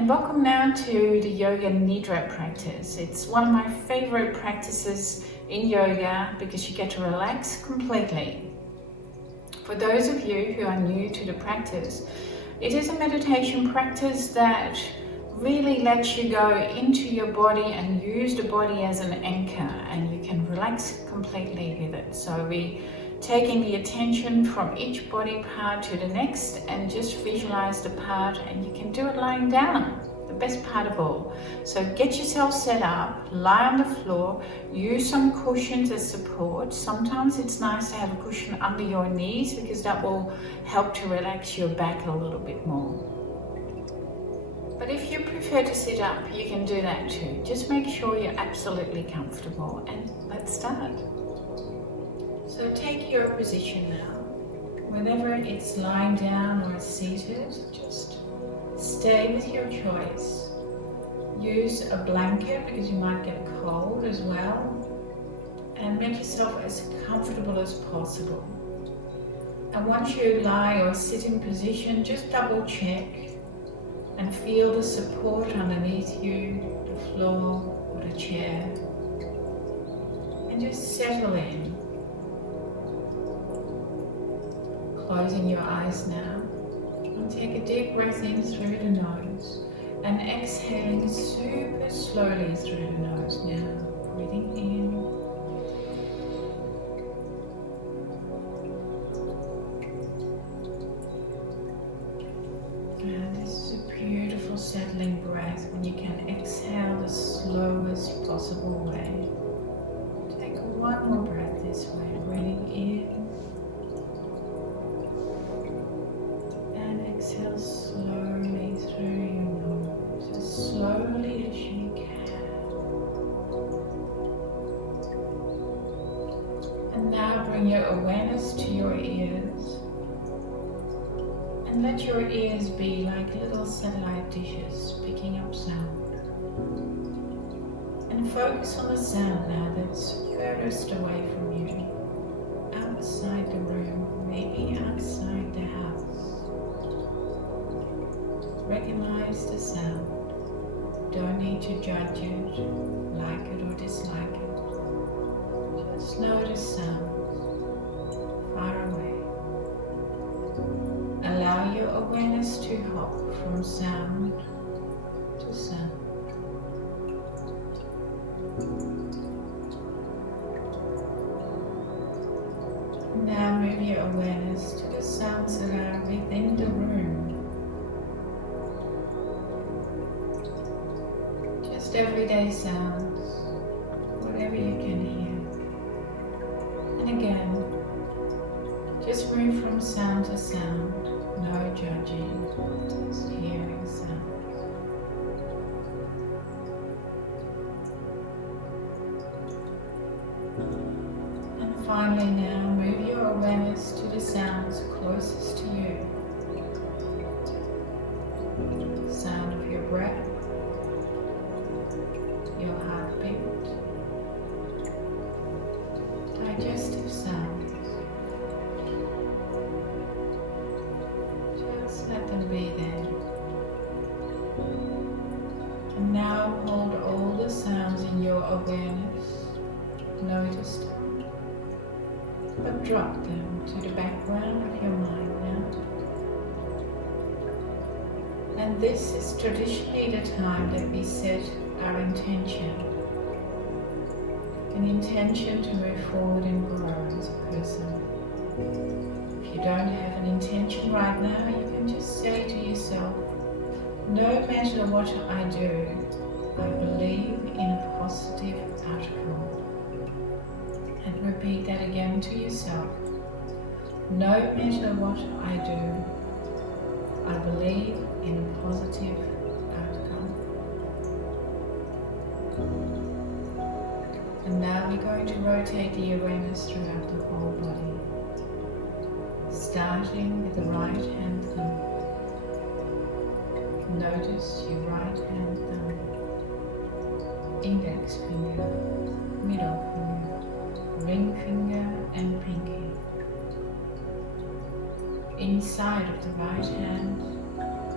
And welcome now to the Yoga Nidra practice. It's one of my favorite practices in yoga because you get to relax completely. For those of you who are new to the practice, it is a meditation practice that really lets you go into your body and use the body as an anchor, and you can relax completely with it. So we taking the attention from each body part to the next and just visualize the part, and you can do it lying down, the best part of all. So get yourself set up, lie on the floor, use some cushions as support. Sometimes it's nice to have a cushion under your knees because that will help to relax your back a little bit more. But if you prefer to sit up, you can do that too. Just make sure you're absolutely comfortable, and let's start. So take your position now. Whether it's lying down or seated, just stay with your choice. Use a blanket because you might get cold as well, and make yourself as comfortable as possible. And once you lie or sit in position, just double check and feel the support underneath you, the floor or the chair, and just settle in. Closing your eyes now, and take a deep breath in through the nose and exhaling super slowly through the nose now. Breathing in and this is a beautiful settling breath when you can exhale the slowest possible way. Take one more breath this way, breathing in. Exhale slowly through your nose, as slowly as you can. And now bring your awareness to your ears. And let your ears be like little satellite dishes picking up sound. And focus on the sound now that's furthest away from you. Outside the room, maybe outside the house. Recognize the sound. Don't need to judge it, like it or dislike it. Just notice sounds far away. Allow your awareness to hop from sound to sound. Now move your awareness to the sounds that are within the room. Just everyday sounds, whatever you can hear. And again, just move from sound to sound, no judging, just hearing sounds. And finally now, move your awareness to the sounds closest to you. Sound of your breath, your heartbeat, digestive sounds. Just let them be there. And now hold all the sounds in your awareness. Notice them, but drop them to the background of your mind now. And this is traditionally the time that we set our intention. An intention to move forward and grow as a person. If you don't have an intention right now, you can just say to yourself, no matter what I do, I believe in a positive outcome. And repeat that again to yourself. No matter what I do, I believe in a positive outcome. And now we're going to rotate the awareness throughout the whole body, starting with the right hand thumb. Notice your right hand thumb, index finger, middle finger, ring finger and pinky. Inside of the right hand,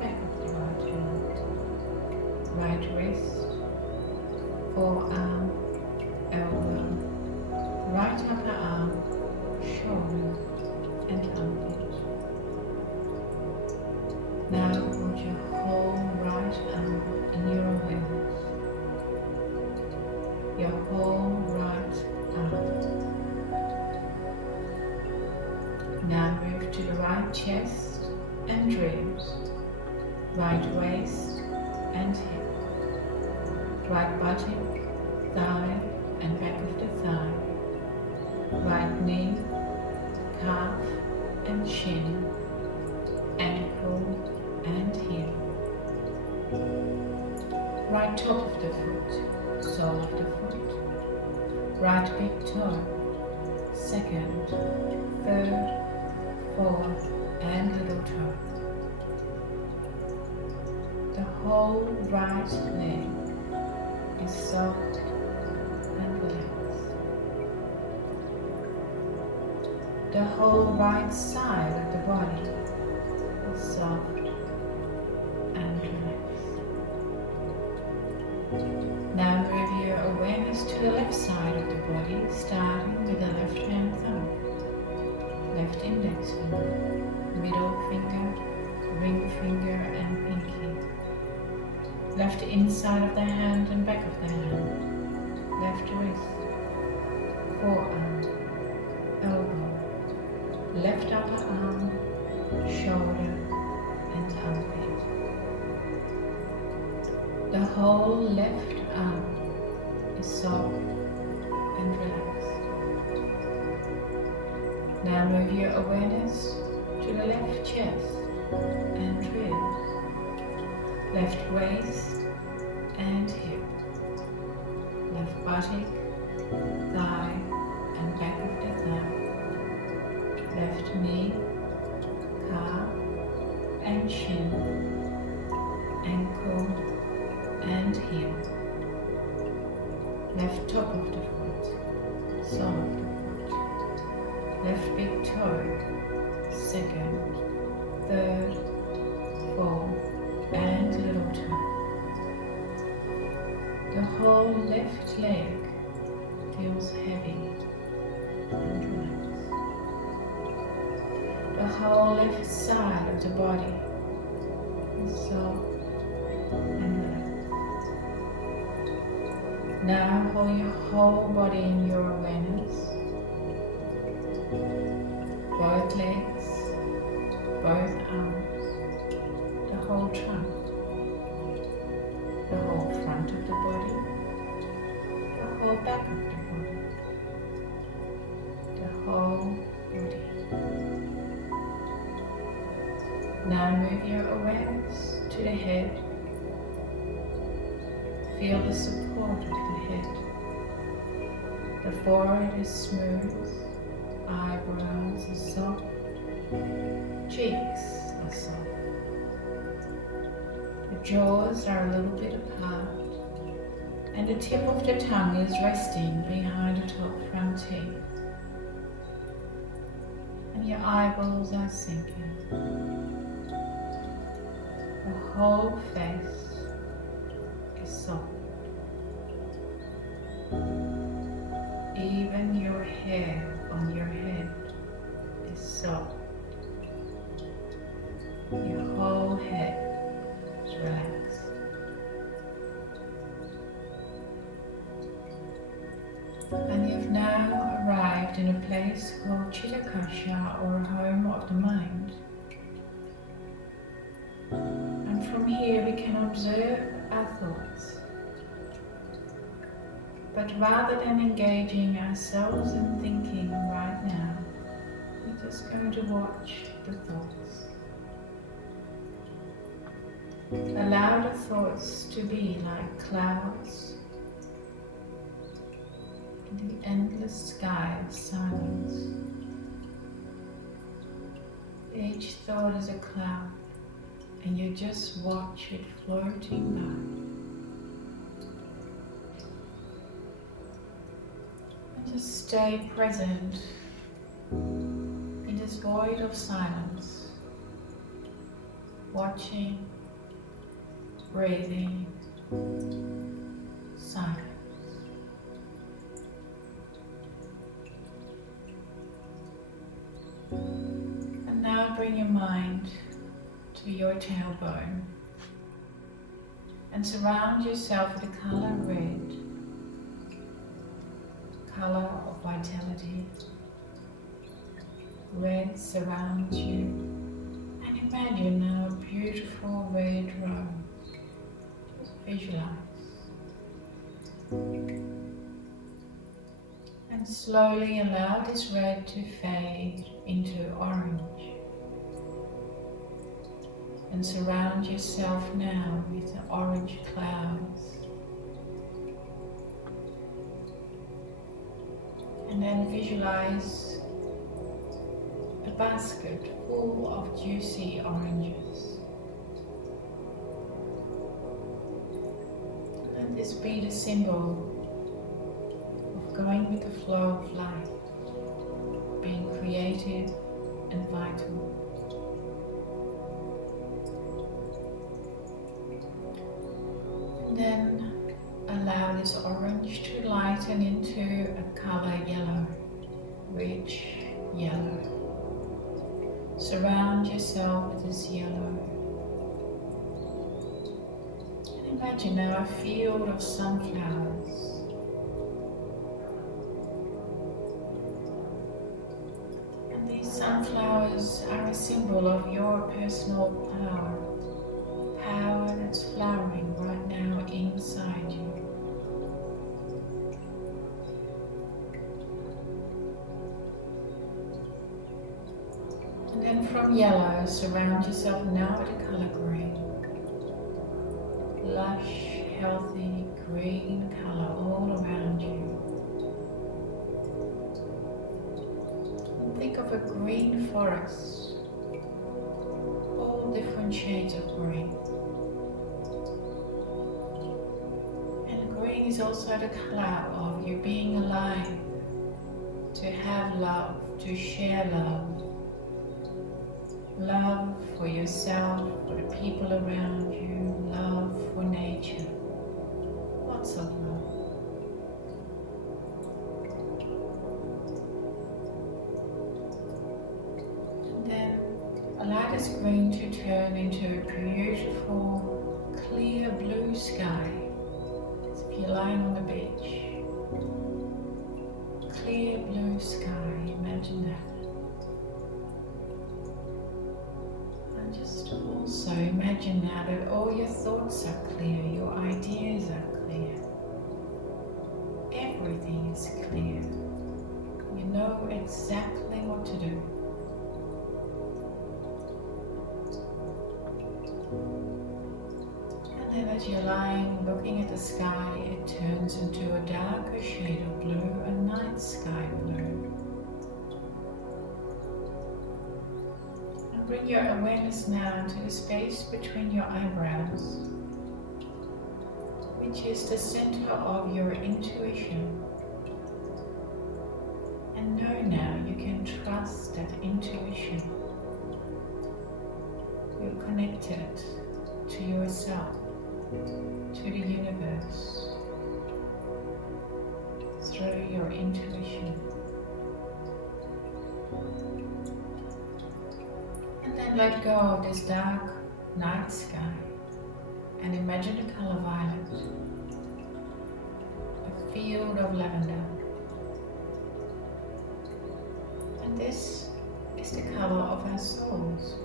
back of the right hand, Now move to the right chest and ribs, right waist and hip, right buttock, thigh and back of the thigh, right knee, calf and shin, ankle and heel, right top of the foot, sole of the foot, right big toe, second, third, fourth and little toe. The whole right leg is soft and relaxed. The whole right side of the body is soft and relaxed. Now move your awareness to the left side of the body, starting with the left hand thumb, left index finger, middle finger, ring finger and pinky. Left inside of the hand and back of the hand, left wrist, forearm, elbow, left upper arm, shoulder and armpit. The whole left arm is soft and relaxed. Now move your awareness to the left chest and ribs, left waist and hip, left buttock, thigh and back of the thigh, left knee, calf and shin, ankle and heel, left top of the foot, sole of the foot, left big toe, second, third, fourth and little toe. The whole left leg feels heavy and relaxed. The whole left side of the body is soft and relaxed. Now hold your whole body in your awareness. Both legs, both arms, the whole trunk, the whole front of the body, the whole back of the body, the whole body. Now move your awareness to the head. Feel the support of the head. The forehead is smooth, eyebrows are soft, cheeks are soft. The jaws are a little bit apart, and the tip of the tongue is resting behind the top front teeth. And your eyeballs are sinking. The whole face is soft. Even your hair on your head is soft. Your whole head is relaxed. And you've now arrived in a place called Chitakasha, or home of the mind. And from here we can observe our thoughts. But rather than engaging ourselves in thinking right now, we're just going to watch the thoughts. Allow the thoughts to be like clouds in the endless sky of silence. Each thought is a cloud, and you just watch it floating by. Just stay present in this void of silence, watching, breathing, silence. And now bring your mind to your tailbone and surround yourself with the color red, color of vitality, red surrounds you. And imagine now a beautiful red rose. Just visualize. And slowly allow this red to fade into orange. And surround yourself now with the orange clouds. And then visualize a basket full of juicy oranges. And let this be the symbol of going with the flow of life, being creative and vital. And then allow this orange to lighten into a color yellow, rich yellow. Surround yourself with this yellow. And imagine now a field of sunflowers. And these sunflowers are a symbol of your personal power. Power that's flowering right now inside you. And then from yellow, surround yourself now with the color green. Lush, healthy green color all around you. And think of a green forest, all different shades of green. And green is also the color of you being alive, to have love, to share love. Love for yourself, for the people around you, love for nature. Lots of love. And then allow this green to turn into a beautiful, clear blue sky. As if you're lying on the beach. Clear blue sky, imagine that. Just also imagine now that all your thoughts are clear, your ideas are clear. Everything is clear. You know exactly what to do. And then as you're lying looking at the sky, it turns into a darker shade of blue, a night sky blue. Bring your awareness now to the space between your eyebrows, which is the center of your intuition. And know now you can trust that intuition. You're connected to yourself, to the universe, through your intuition. And then let go of this dark night sky and imagine the color violet, a field of lavender. And this is the color of our souls.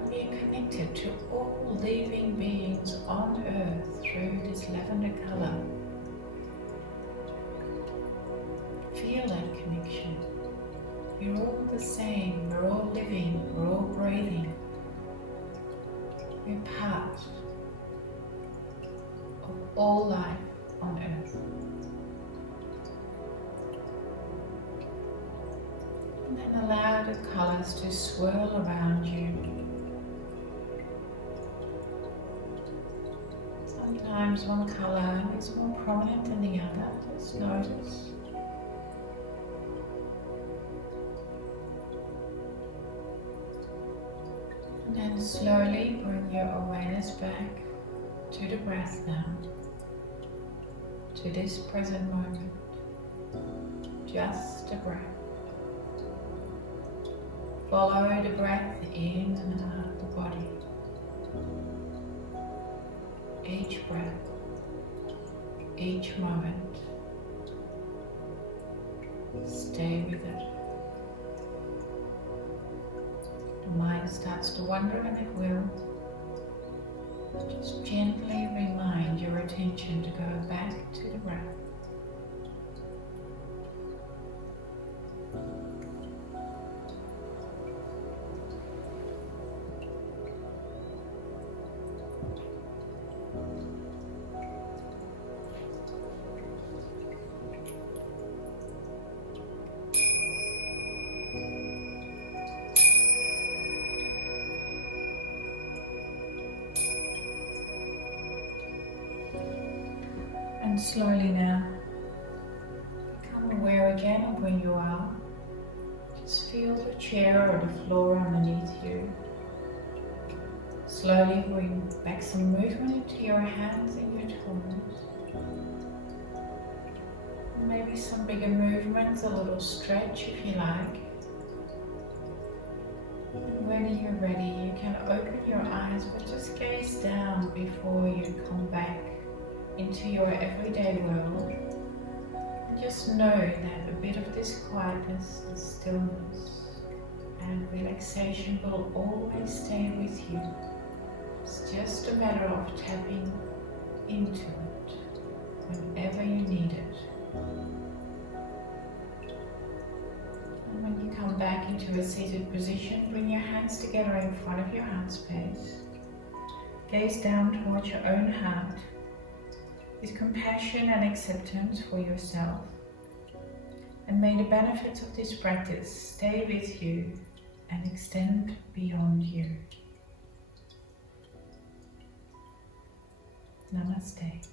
And we are connected to all living beings on earth through this lavender color. Feel that connection. We're all the same, we're all living, we're all breathing. We're part of all life on earth. And then allow the colors to swirl around you. Sometimes one color is more prominent than the other, just notice. And then slowly bring your awareness back to the breath now, to this present moment, just the breath. Follow the breath in and out of the body. Each breath, each moment, stay with it. mind starts to wander, and it will, just gently remind your attention to go back to the breath. And slowly now, become aware again of where you are. Just feel the chair or the floor underneath you. Slowly bring back some movement into your hands and your toes. Maybe some bigger movements, a little stretch if you like. And when you're ready, you can open your eyes, but just gaze down before you come back into your everyday world. And just know that a bit of this quietness, this stillness and relaxation will always stay with you. It's just a matter of tapping into it whenever you need it. And when you come back into a seated position, bring your hands together in front of your heart space. Gaze down towards your own heart with compassion and acceptance for yourself. And may the benefits of this practice stay with you and extend beyond you. Namaste.